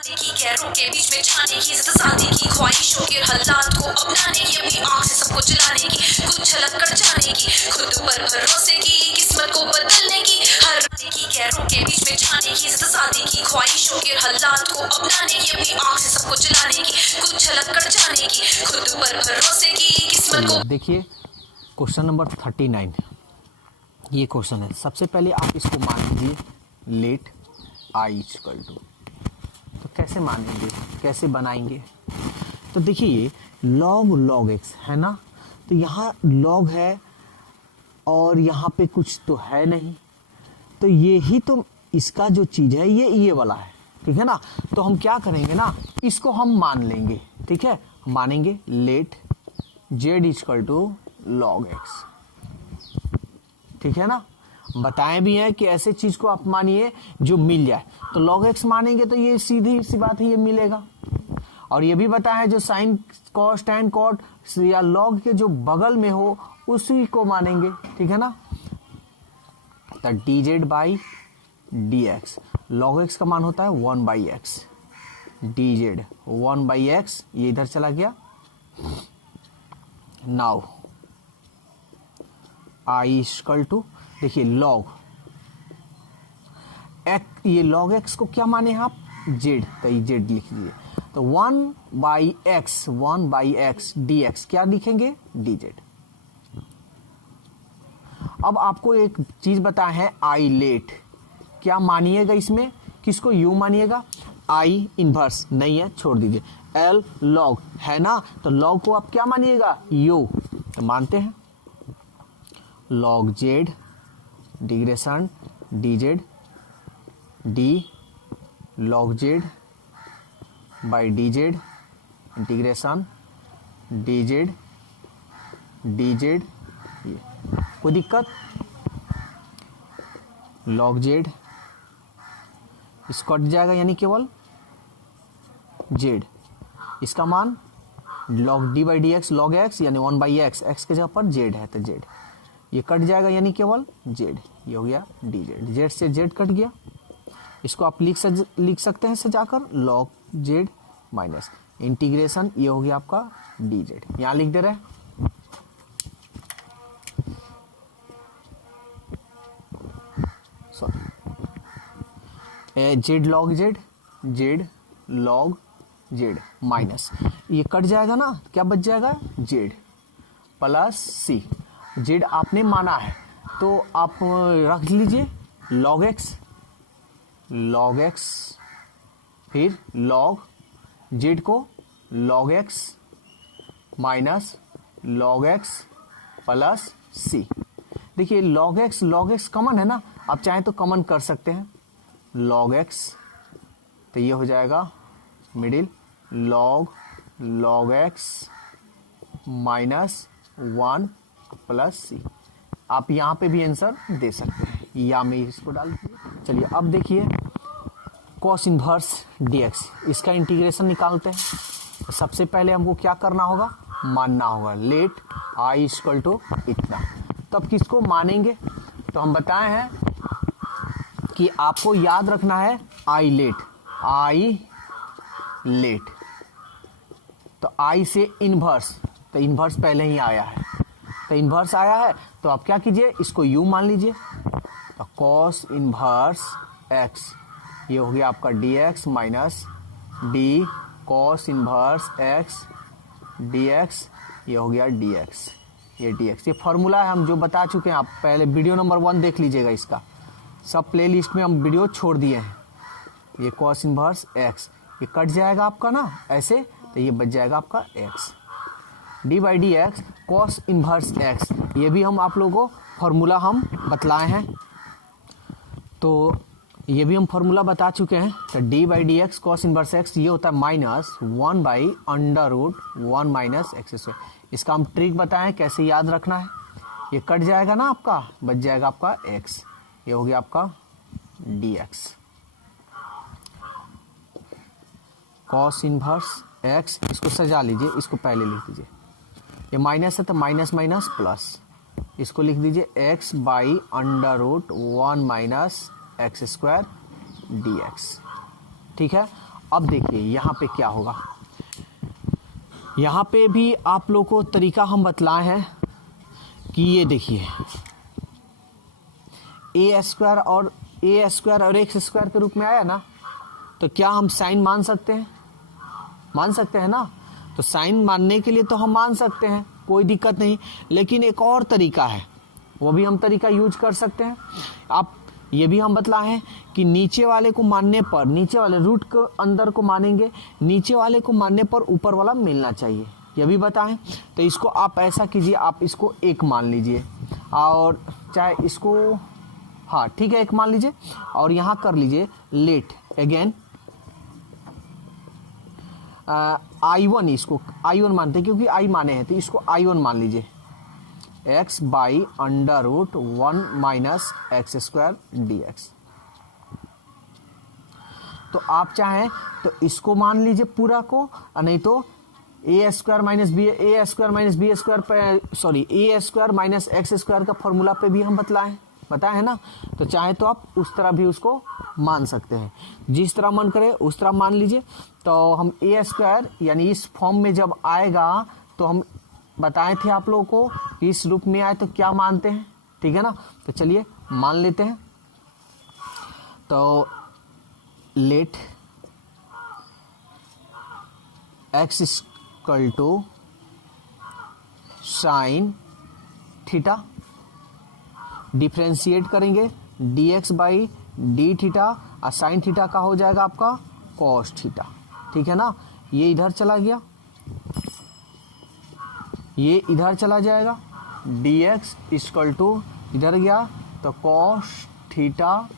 की गैरों के बीच में छाने की शादी की ख्वाहिशों के हालात को अपनाने की अपनी आंख से सबको जलाने की कुछ झलक कर जाने की खुद पर भरोसे की किस्मत को बदलने की हर की गैरों के बीच में छाने की शादी की ख्वाहिशों के हालात को अपनाने की अपनी आंख से सबको जलाने की कुछ झलक कर जाने की खुद पर भरोसे की किस्मत को। देखिए क्वेश्चन नंबर 39 ये क्वेश्चन है। सबसे पहले आप इसको मान लीजिए लेट आई इक्वल टू, तो कैसे मानेंगे, कैसे बनाएंगे? तो देखिए ये log x है ना, तो यहाँ log है और यहाँ पे कुछ तो है नहीं, तो ये ही तो इसका जो चीज़ है ये वाला है, ठीक है ना। तो हम क्या करेंगे ना, इसको हम मान लेंगे, ठीक है, मानेंगे let z equal to log x, ठीक है ना। बताएं भी है कि ऐसे चीज को आप मानिए जो मिल जाए, तो log x मानेंगे तो ये सीधी सी बात है, ये मिलेगा। और ये भी बताया है जो साइन कॉस टैन कॉट या log के जो बगल में हो उसी को मानेंगे, ठीक है ना। तो dz by dx, log x का मान होता है 1/x, dz 1/x, ये इधर चला गया। नाउ i इक्वल टू, देखिए log x, ये log x को क्या माने आप z, तो ये z लिख दीजिए। तो 1/x dx क्या लिखेंगे dz। अब आपको एक चीज बताया है आई लेट, क्या मानिएगा इसमें, किसको u मानिएगा, आई इनवर्स नहीं है छोड़ दीजिए, l log है ना, तो log को आप क्या मानिएगा u, तो मानते हैं log z digression dz d log z by dz integration dz dz, ये कोई दिक्कत, log z इसको कट जाएगा यानी केवल z, इसका मान log d by D x log x यानी 1/x, x के जगह पर z है तो z, ये कट जाएगा यानी केवल z, ये हो गया dz, z से z कट गया, इसको आप लिख सकते हैं सजाकर log z माइनस इंटीग्रेशन, ये हो गया आपका dz, यहाँ लिख दे रहे हैं। z log z, z log z minus, ये कट जाएगा ना, क्या बच जाएगा z प्लस c, z आपने माना है तो आप रख लीजिए log x, फिर log z को log x minus log x plus c। देखिए log x कॉमन है ना, आप चाहें तो कॉमन कर सकते हैं log x, तो ये हो जाएगा middle log x minus 1 plus c। आप यहाँ पे भी आंसर दे सकते हैं, या में इसको डाल दीजिए। चलिए अब देखिए cos इनवर्स dx, इसका इंटीग्रेशन निकालते हैं। तो सबसे पहले हमको क्या करना होगा, मानना होगा लेट i इक्वल टू इतना। तब किसको मानेंगे, तो हम बताए हैं कि आपको याद रखना है आई लेट, तो आई से इनवर्स, तो इनवर्स पहले ही आया है, तो इनवर्स आया है तो आप क्या कीजिए, इसको u मान लीजिए, तो cos इनवर्स x, ये हो गया आपका dx minus d cos inverse x dx, ये हो गया dx, ये dx, ये फॉर्मूला है हम जो बता चुके हैं, आप पहले वीडियो नंबर 1 देख लीजिएगा, इसका सब प्लेलिस्ट में हम वीडियो छोड़ दिए हैं। ये cos इनवर्स x, ये कट जाएगा आपका ना ऐसे, तो ये बच जाएगा आपका x, d by D x cos inverse x, ये भी हम आप लोगों को फॉर्मूला हम बतलाए हैं, तो ये भी हम फॉर्मूला बता चुके हैं। तो d by D x cos inverse x ये होता है माइनस 1/√1 माइनस x²। इसका हम ट्रिक बताएं कैसे याद रखना है, ये कट जाएगा ना आपका, बच जाएगा आपका x, ये हो गया आपका dx कॉस इनवर्स x, इसको सजा लीजिए, इसको पहले लिख दीजिए, ये माइनस है तो माइनस माइनस प्लस, इसको लिख दीजिए x by √1 minus x² dx, ठीक है। अब देखिए यहाँ पे क्या होगा, यहाँ पे भी आप लोग को तरीका हम बतलाए हैं कि ये देखिए ए स्क्वायर और एक्स स्क्वायर के रूप में आया ना, तो क्या हम साइन मान सकते हैं? मान सकते हैं ना। तो साइन मानने के लिए तो हम मान सकते हैं, कोई दिक्कत नहीं। लेकिन एक और तरीका है, वो भी हम तरीका यूज कर सकते हैं। आप ये भी हम बतलाए हैं कि नीचे वाले को मानने पर, नीचे वाले रूट के अंदर को मानेंगे, नीचे वाले को मानने पर ऊपर वाला मिलना चाहिए, ये भी बताएं। तो इसको आप ऐसा कीजिए, आप इसको एक मान लीजिए और चाहे इसको, हाँ ठीक है, एक मान लीजिए और यहाँ कर लीजिए लेट अगेन I1, इसको I1 मानते हैं क्योंकि I माने हैं, तो इसको I1 मान लीजिए, x by under root 1 minus x square dx। तो आप चाहें तो इसको मान लीजिए पूरा को, नहीं तो a square minus b square, sorry a square minus x square का फॉर्मूला पे भी हम बताए हैं ना। तो चाहे तो आप उस तरह भी उसको मान सकते हैं, जिस तरह मन करे उस तरह मान लीजिए। तो हम ए स्क्वायर यानी इस फॉर्म में जब आएगा तो हम बताए थे आप लोगों को कि इस रूप में आए तो क्या मानते हैं, ठीक है ना। तो चलिए मान लेते हैं। तो let x equal to sine theta, differentiate करेंगे dx बाई डी थीटा, और साइन थीटा का हो जाएगा आपका कॉस थीटा, ठीक है ना। ये इधर चला गया, ये इधर चला जाएगा, dx इक्वल टू इधर गया तो cos theta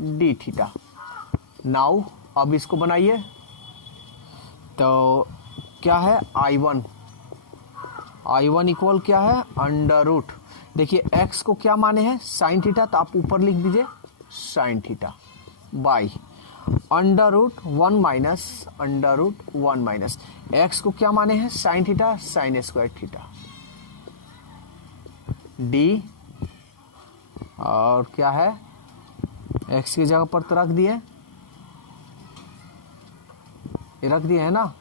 d theta. Now अब इसको बनाइए, तो क्या है I1 इक्वल क्या है अंडर रूट, देखिए x को क्या माने हैं साइन थीटा, तो आप ऊपर लिख दीजिए sine theta by under root 1 minus x को क्या माने हैं sine theta, sine square theta d, और क्या है x की जगह पर तो रख दिए, ये रख दिए है ना।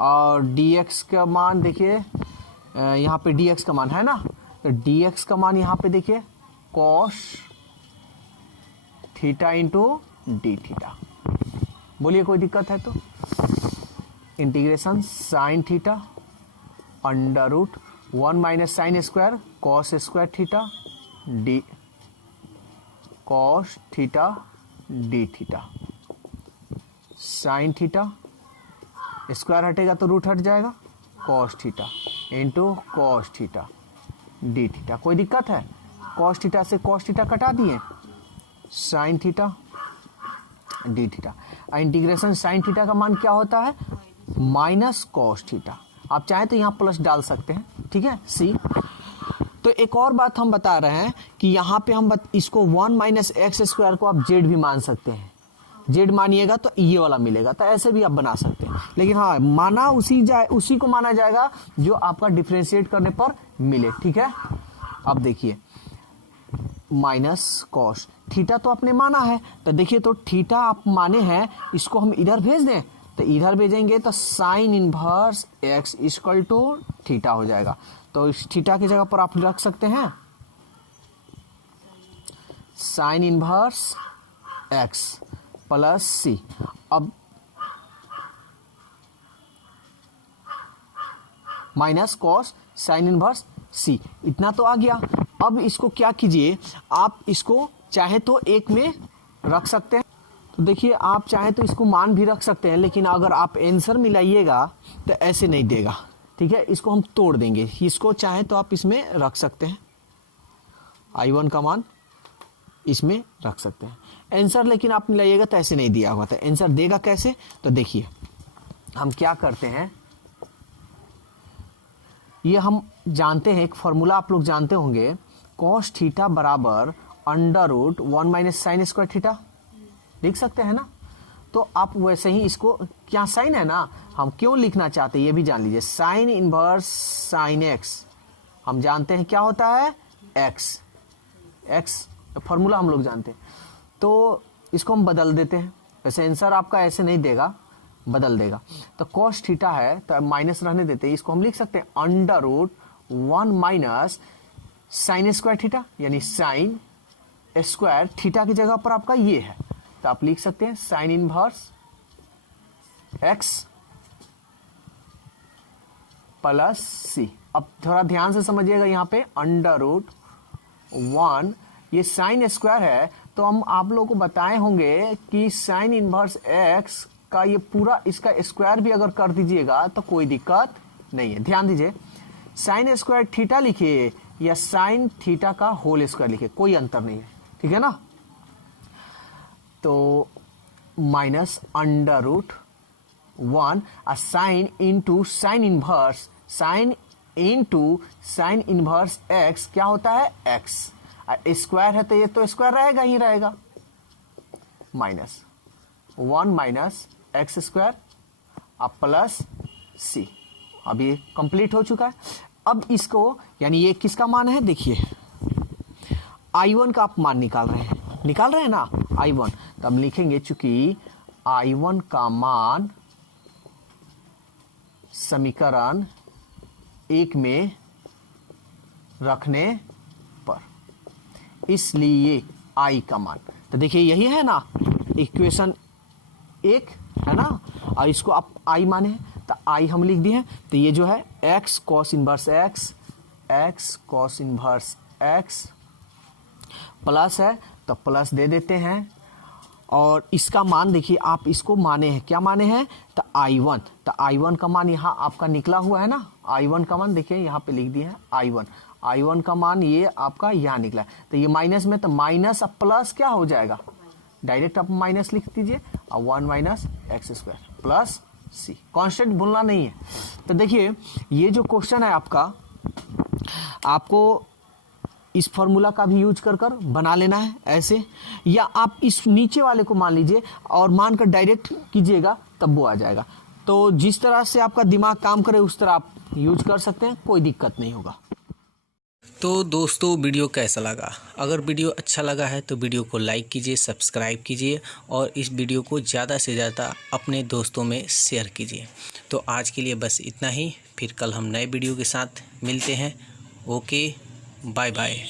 और dx का मान देखिए यहाँ पे dx का मान है ना, तो dx का मान यहाँ पे देखिए cos theta into d theta. बोलिए कोई दिक्कत है तो। Integration sine theta under root 1 minus sine square cos square theta d cos theta d theta, sine theta square हटेगा तो रूट हट जाएगा, cos theta into cos theta d theta. कोई दिक्कत है? कॉस थीटा से कॉस थीटा कटा दिए, sine theta d theta. Integration sine theta का मान क्या होता है माइनस कॉस थीटा, आप चाहे तो यहाँ प्लस डाल सकते हैं, ठीक है सी। तो एक और बात हम बता रहे हैं कि यहाँ पे हम इसको 1 माइनस एक्स स्क्वायर को आप जेड भी मान सकते हैं, जेड मानिएगा तो ये वाला मिलेगा, तो ऐसे भी आप बना सकते हैं। लेकिन हाँ माना उसी को माना जाएगा जो आपका डिफरेंशिएट करने पर मिले, ठीक है। अब देखिए माइनस कॉस थीटा तो आपने माना है, तो देखिए तो थीटा आप माने हैं, इसको हम इधर भेज दें, तो इधर भेजेंगे तो sine inverse x equal to theta हो जाएगा। तो इस थीटा की जगह पर आप रख सकते हैं साइन इनवर्स एक्स प्लस सी। अब minus cos sine inverse C, इतना तो आ गया। अब इसको क्या कीजिए, आप इसको चाहे तो एक में रख सकते हैं, तो देखिए आप चाहे तो इसको मान भी रख सकते हैं, लेकिन अगर आप आंसर मिलाइएगा तो ऐसे नहीं देगा, ठीक है। इसको हम तोड़ देंगे, इसको चाहे तो आप इसमें रख सकते हैं, I1 का मान इसमें रख सकते हैं आंसर, लेकिन आप मिलाइएगा तो ऐसे नहीं दिया हुआ था। आंसर देगा कैसे, तो देखिए हम क्या करते हैं, ये हम जानते हैं एक फॉर्मूला आप लोग जानते होंगे, कॉस थीटा बराबर under root 1 minus sine square theta, लिख सकते हैं ना। तो आप वैसे ही इसको, क्या साइन है ना, हम क्यों लिखना चाहते हैं ये भी जान लीजिए, साइन इनवर्स साइन एक्स हम जानते हैं क्या होता है एक्स फॉर्मूला हम लोग जानते हैं, तो इसको हम बदल देते हैं, वैसे आंसर आपका ऐसे नहीं देगा, बदल देगा। तो कॉस थीटा है तो माइनस रहने देते हैं, इसको हम लिख सकते हैं under root 1 minus sine square theta, यानी साइन स्क्वायर थीटा की जगह पर आपका ये है तो आप लिख सकते हैं साइन इनवर्स एक्स प्लस सी। अब थोड़ा ध्यान से समझिएगा, यहाँ पे अंडर रूट 1 ये साइन स्क्वायर है तो हम आप लोगों को बताए होंगे कि साइन इनवर्स एक्स का ये पूरा इसका स्क्वायर भी अगर कर दीजिएगा तो कोई दिक्कत नहीं है। ध्यान दीजिए, साइन स्क्वायर थीटा लिखिए या साइन थीटा का होल स्क्वायर लिखिए, कोई अंतर नहीं है, ठीक है ना। तो minus under root 1 sine into sine inverse, sine into sine inverse x क्या होता है एक्स, स्क्वायर है तो ये तो स्क्वायर रहेगा ही रहेगा, माइनस 1 माइनस एक्स स्क्वायर अब प्लस सी। अब ये कंप्लीट हो चुका है। अब इसको यानी ये किसका मान है, देखिए I1 का आप मान निकाल रहे हैं ना I1, तो हम लिखेंगे चूंकि I1 का मान समीकरण 1 में रखने पर, इसलिए I का मान, तो देखिए यही है ना इक्वेशन 1 है ना, और इसको आप I माने तो I हम लिख दिए हैं। तो ये जो है x cos inverse x cos inverse x plus है तो प्लस दे देते हैं, और इसका मान देखिए आप इसको माने हैं, क्या माने हैं तो I1, तो I1 का मान यहाँ आपका निकला हुआ है ना, I1 का मान देखिए यहाँ पे लिख दिए हैं I1 का मान ये आपका यहाँ निकला है। तो ये माइनस में तो माइनस अब प्लस क्या हो जाएगा, डायरेक्ट आप माइनस लिख दीजिए, और 1 माइनस एक्स स्क्वायर प्लस सी, कांस्टेंट भूलना नहीं है। तो देखिए ये जो क्वेश्चन है आपका, आपको इस फॉर्मूला का भी यूज कर बना लेना है ऐसे, या आप इस नीचे वाले को मान लीजिए और मानकर डायरेक्ट कीजिएगा तब वो आ जाएगा। तो जिस तरह से आपका दिमाग काम करे उस तरह आप यूज कर सकते हैं, कोई दिक्कत नहीं होगा। तो दोस्तों वीडियो कैसा लगा? अगर वीडियो अच्छा लगा है तो वीडियो को लाइक कीजिए, सब्सक्राइब कीजिए और इस वीडियो को ज़्यादा से ज़्यादा अपने दोस्तों में शेयर कीजिए। तो आज के लिए बस इतना ही, फिर कल हम नए वीडियो के साथ मिलते हैं। Okay, bye bye.